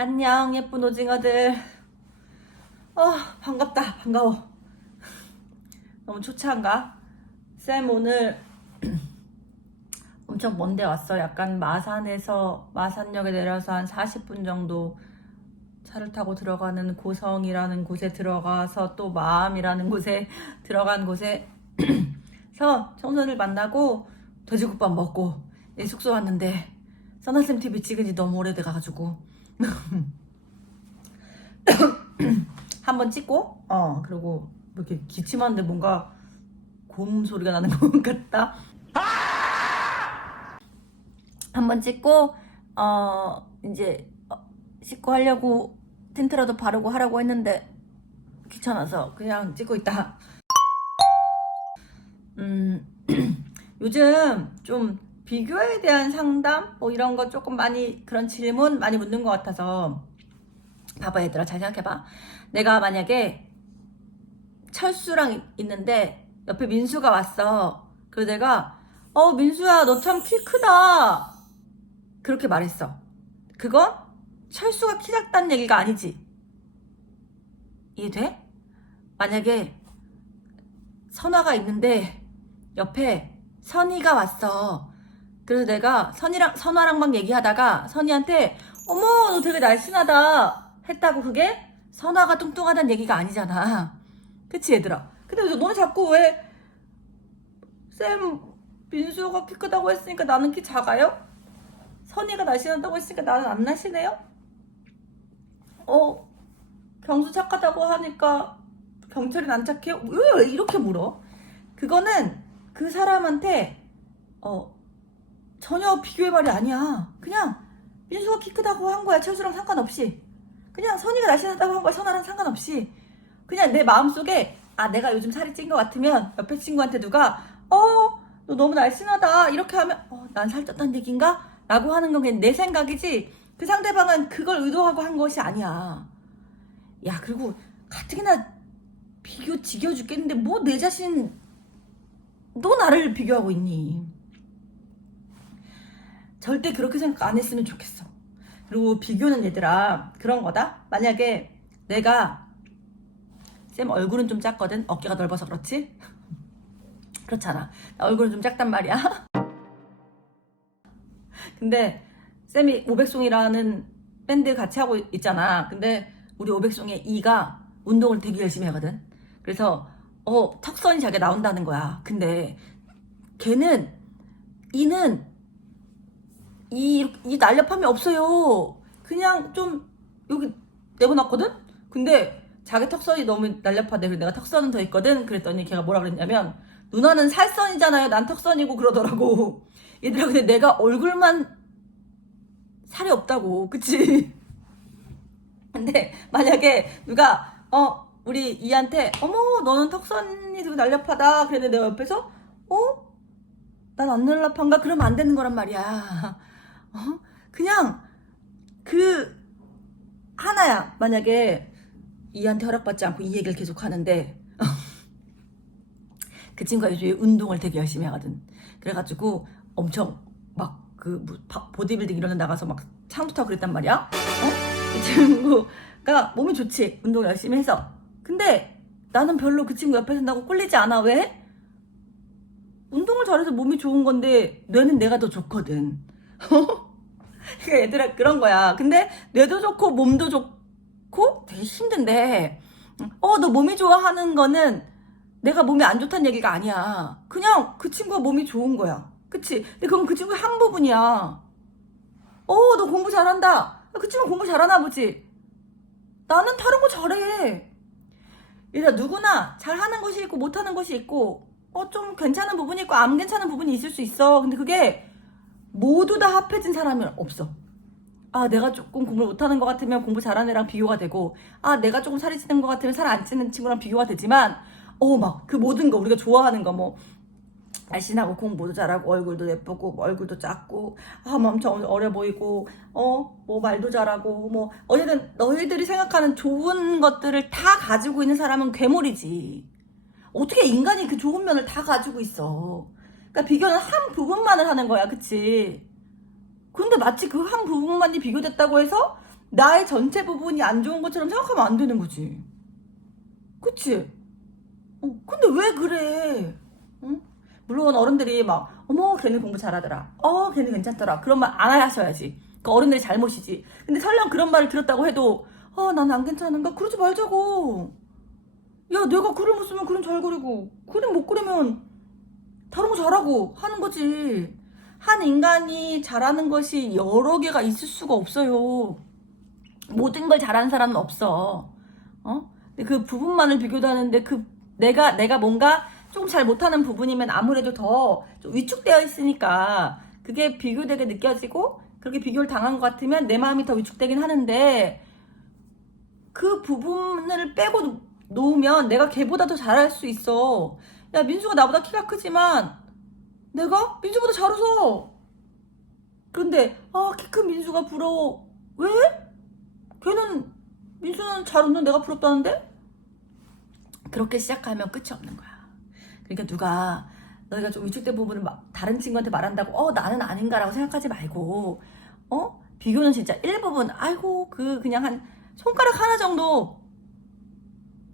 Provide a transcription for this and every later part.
안녕 예쁜 오징어들. 어 반갑다 반가워. 너무 초췌한가? 쌤 오늘 엄청 먼데 왔어 약간 마산에서 마산역에 내려서 한 40분 정도 차를 타고 들어가는 고성이라는 곳에 들어가서 또 마암이라는 곳에 들어간 곳에 서 청소를 만나고 돼지국밥 먹고 내 숙소 왔는데 써나쌤 TV 찍은 지 너무 오래돼가지고 한번 찍고 어 그리고 뭐 이렇게 기침하는데 뭔가 고음 소리가 나는 것 같다. 한번 찍고 어 이제 어, 씻고 하려고 텐트라도 바르고 하라고 했는데 귀찮아서 그냥 찍고 있다. 음 요즘 좀 비교에 대한 상담? 뭐 이런 거 조금 많이 그런 질문 많이 묻는 것 같아서. 봐봐 얘들아. 잘 생각해봐. 내가 만약에 철수랑 있- 있는데 옆에 민수가 왔어. 그래서 내가 어 민수야 너 참 키 크다. 그렇게 말했어. 그건 철수가 키 작다는 얘기가 아니지. 이해돼? 만약에 선화가 있는데 옆에 선이가 왔어. 그래서 내가 선이랑 선화랑 막 얘기하다가 선이한테 어머 너 되게 날씬하다 했다고 그게 선화가 뚱뚱하다는 얘기가 아니잖아. 그치 얘들아? 근데 너는 자꾸 왜 쌤 민수가 키 크다고 했으니까 나는 키 작아요? 선이가 날씬하다고 했으니까 나는 안 날씬해요? 어 경수 착하다고 하니까 경철이는 안 착해요? 왜 이렇게 물어? 그거는 그 사람한테 어 전혀 비교의 말이 아니야. 그냥 민수가 키 크다고 한 거야. 철수랑 상관없이. 그냥 선이가 날씬하다고 한 거야. 선아랑 상관없이. 그냥 내 마음속에 아 내가 요즘 살이 찐 것 같으면 옆에 친구한테 누가 어 너 너무 날씬하다 이렇게 하면 어 난 살쪘다는 얘긴가? 라고 하는 건 그냥 내 생각이지 그 상대방은 그걸 의도하고 한 것이 아니야. 야 그리고 가뜩이나 비교 지겨 죽겠는데 뭐 내 자신 너 나를 비교하고 있니? 절대 그렇게 생각 안 했으면 좋겠어. 그리고 비교는 얘들아 그런 거다. 만약에 내가 쌤 얼굴은 좀 작거든. 어깨가 넓어서 그렇지? 그렇잖아. 나 얼굴은 좀 작단 말이야. 근데 쌤이 오백송이라는 밴드 같이 하고 있잖아. 근데 우리 오백송의 이가 운동을 되게 열심히 하거든. 그래서 어 턱선이 자기가 나온다는 거야. 근데 걔는 이는 이, 이 날렵함이 없어요. 그냥 좀 여기 내보놨거든? 근데 자기 턱선이 너무 날렵하대. 그래서 내가 턱선은 더 있거든? 그랬더니 걔가 뭐라 그랬냐면 누나는 살선이잖아요. 난 턱선이고 그러더라고. 얘들아 근데 내가 얼굴만 살이 없다고. 그치? 근데 만약에 누가 어 우리 이한테 어머 너는 턱선이 되게 날렵하다 그랬는데 내가 옆에서 어? 난 안 날렵한가? 그러면 안 되는 거란 말이야. 어? 그냥 그 하나야. 만약에 이한테 허락받지 않고 이 얘기를 계속 하는데 그 친구가 요즘에 운동을 되게 열심히 하거든. 그래가지고 엄청 막 그 보디빌딩 이런 데 나가서 막 창도 타고 그랬단 말이야. 어? 그 친구가 몸이 좋지. 운동 열심히 해서. 근데 나는 별로 그 친구 옆에 서나고 꿀리지 않아. 왜? 운동을 잘해서 몸이 좋은 건데 뇌는 내가 더 좋거든. 그러니까 얘들아 그런 거야. 근데 뇌도 좋고 몸도 좋고 되게 힘든데 어 너 몸이 좋아하는 거는 내가 몸이 안 좋다는 얘기가 아니야. 그냥 그 친구가 몸이 좋은 거야. 그치? 근데 그건 그 친구의 한 부분이야. 어 너 공부 잘한다. 그 친구 공부 잘하나 보지. 나는 다른 거 잘해. 얘들아 누구나 잘하는 것이 있고 못하는 것이 있고 어 좀 괜찮은 부분이 있고 안 괜찮은 부분이 있을 수 있어. 근데 그게 모두 다 합해진 사람은 없어. 아, 내가 조금 공부를 못하는 것 같으면 공부 잘하는 애랑 비교가 되고, 아, 내가 조금 살이 찌는 것 같으면 살 안 찌는 친구랑 비교가 되지만, 어, 막 그 모든 거 우리가 좋아하는 거 뭐, 날씬하고 공부도 잘하고 얼굴도 예쁘고 뭐 얼굴도 작고 아, 뭐 엄청 어려 보이고 어, 뭐 말도 잘하고 뭐 어쨌든 너희들이 생각하는 좋은 것들을 다 가지고 있는 사람은 괴물이지. 어떻게 인간이 그 좋은 면을 다 가지고 있어. 그러니까 비교는 한 부분만을 하는 거야, 그치? 근데 마치 그 한 부분만이 비교됐다고 해서 나의 전체 부분이 안 좋은 것처럼 생각하면 안 되는 거지. 그치? 어, 근데 왜 그래? 응? 물론 어른들이 막, 어머, 걔는 공부 잘하더라. 어, 걔는 괜찮더라. 그런 말 안 하셔야지. 그 어른들이 잘못이지. 근데 설령 그런 말을 들었다고 해도, 어, 난 안 괜찮은가? 그러지 말자고. 야, 내가 글을 못 쓰면 그림 잘 그리고, 그림 못 그리면 다른 거 잘하고 하는 거지. 한 인간이 잘하는 것이 여러 개가 있을 수가 없어요. 모든 걸 잘하는 사람은 없어. 어? 그 부분만을 비교도 하는데 그 내가 내가 뭔가 조금 잘 못하는 부분이면 아무래도 더좀 위축되어 있으니까 그게 비교되게 느껴지고 그렇게 비교를 당한 것 같으면 내 마음이 더 위축되긴 하는데 그 부분을 빼고 놓- 놓으면 내가 걔보다 더 잘할 수 있어. 야 민수가 나보다 키가 크지만 내가 민수보다 잘 웃어. 그런데 아 키 큰 민수가 부러워. 왜? 걔는 민수는 잘 웃는 내가 부럽다는데? 그렇게 시작하면 끝이 없는 거야. 그러니까 누가 너희가 좀 위축된 부분을 막 다른 친구한테 말한다고 어 나는 아닌가라고 생각하지 말고 어 비교는 진짜 일부분 아이고 그 그냥 한 손가락 하나 정도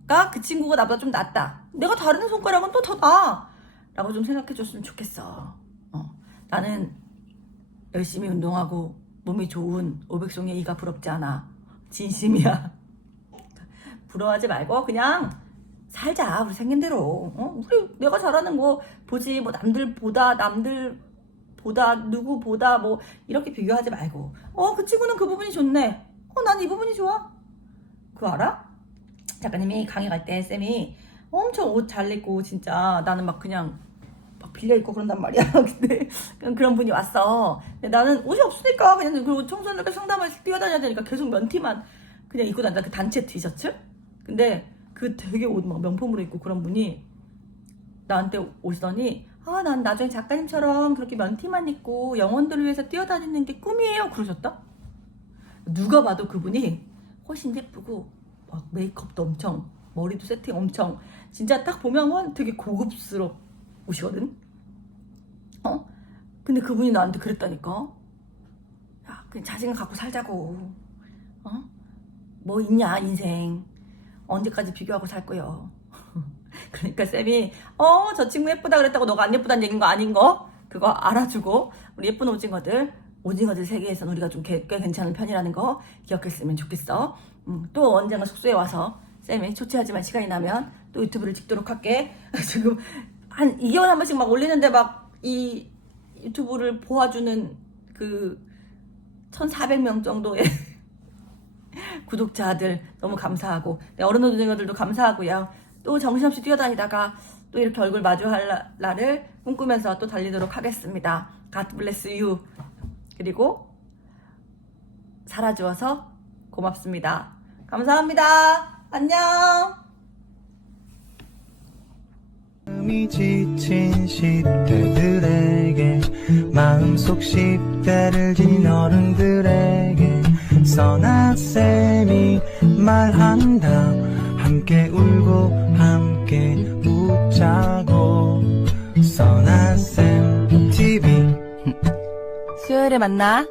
가 그 친구가 나보다 좀 낫다. 내가 다른 손가락은 또 더 나아. 라고 좀 생각해 줬으면 좋겠어. 어. 나는 열심히 운동하고 몸이 좋은 오백송의 이가 부럽지 않아. 진심이야. 부러워하지 말고 그냥 살자. 우리 생긴 대로. 어? 우리 내가 잘하는 거 보지. 뭐 남들보다 남들 보다 누구보다 뭐 이렇게 비교하지 말고 어 그 친구는 그 부분이 좋네. 어 난 이 부분이 좋아. 그거 알아? 작가님이 강의 갈 때 쌤이 엄청 옷 잘 입고 진짜 나는 막 그냥 막 빌려 입고 그런단 말이야. 근데 그런 분이 왔어. 근데 나는 옷이 없으니까 그냥 그리고 청소년들 상담을 뛰어다녀야 되니까 계속 면티만 그냥 입고 다닌다. 그 단체 티셔츠? 근데 그 되게 옷 막 명품으로 입고 그런 분이 나한테 오시더니 아 난 나중에 작가님처럼 그렇게 면티만 입고 영혼들을 위해서 뛰어다니는 게 꿈이에요 그러셨다? 누가 봐도 그분이 훨씬 예쁘고 막 메이크업도 엄청 머리도 세팅 엄청. 진짜 딱 보면 되게 고급스러우시거든? 어? 근데 그분이 나한테 그랬다니까. 야 그냥 자신감 갖고 살자고. 어? 뭐 있냐 인생? 언제까지 비교하고 살 거요 그러니까 쌤이 어 저 친구 예쁘다 그랬다고 너가 안 예쁘다는 얘기인 거 아닌 거? 그거 알아주고 우리 예쁜 오징어들 오징어들 세계에선 우리가 좀꽤 괜찮은 편이라는 거 기억했으면 좋겠어 음, 또 언젠가 숙소에 와서 쌤이 초췌하지만 시간이 나면 또 유튜브를 찍도록 할게 지금 한 2개월에 한 번씩 막 올리는데 막 이 유튜브를 보아주는 그 1400명 정도의 구독자들 너무 감사하고 네, 어른 오징어들도 감사하고요. 또 정신없이 뛰어다니다가 또 이렇게 얼굴 마주할 나- 날을 꿈꾸면서 또 달리도록 하겠습니다. God bless you. 그리고 살아주어서 고맙습니다. 감사합니다. 안녕. 마음이 지친 10대들에게 마음속 10대를 지닌 어른들에게 선아쌤이 말한다 함께 울고 함께 웃자고 선아쌤 TV 수요일에 만나.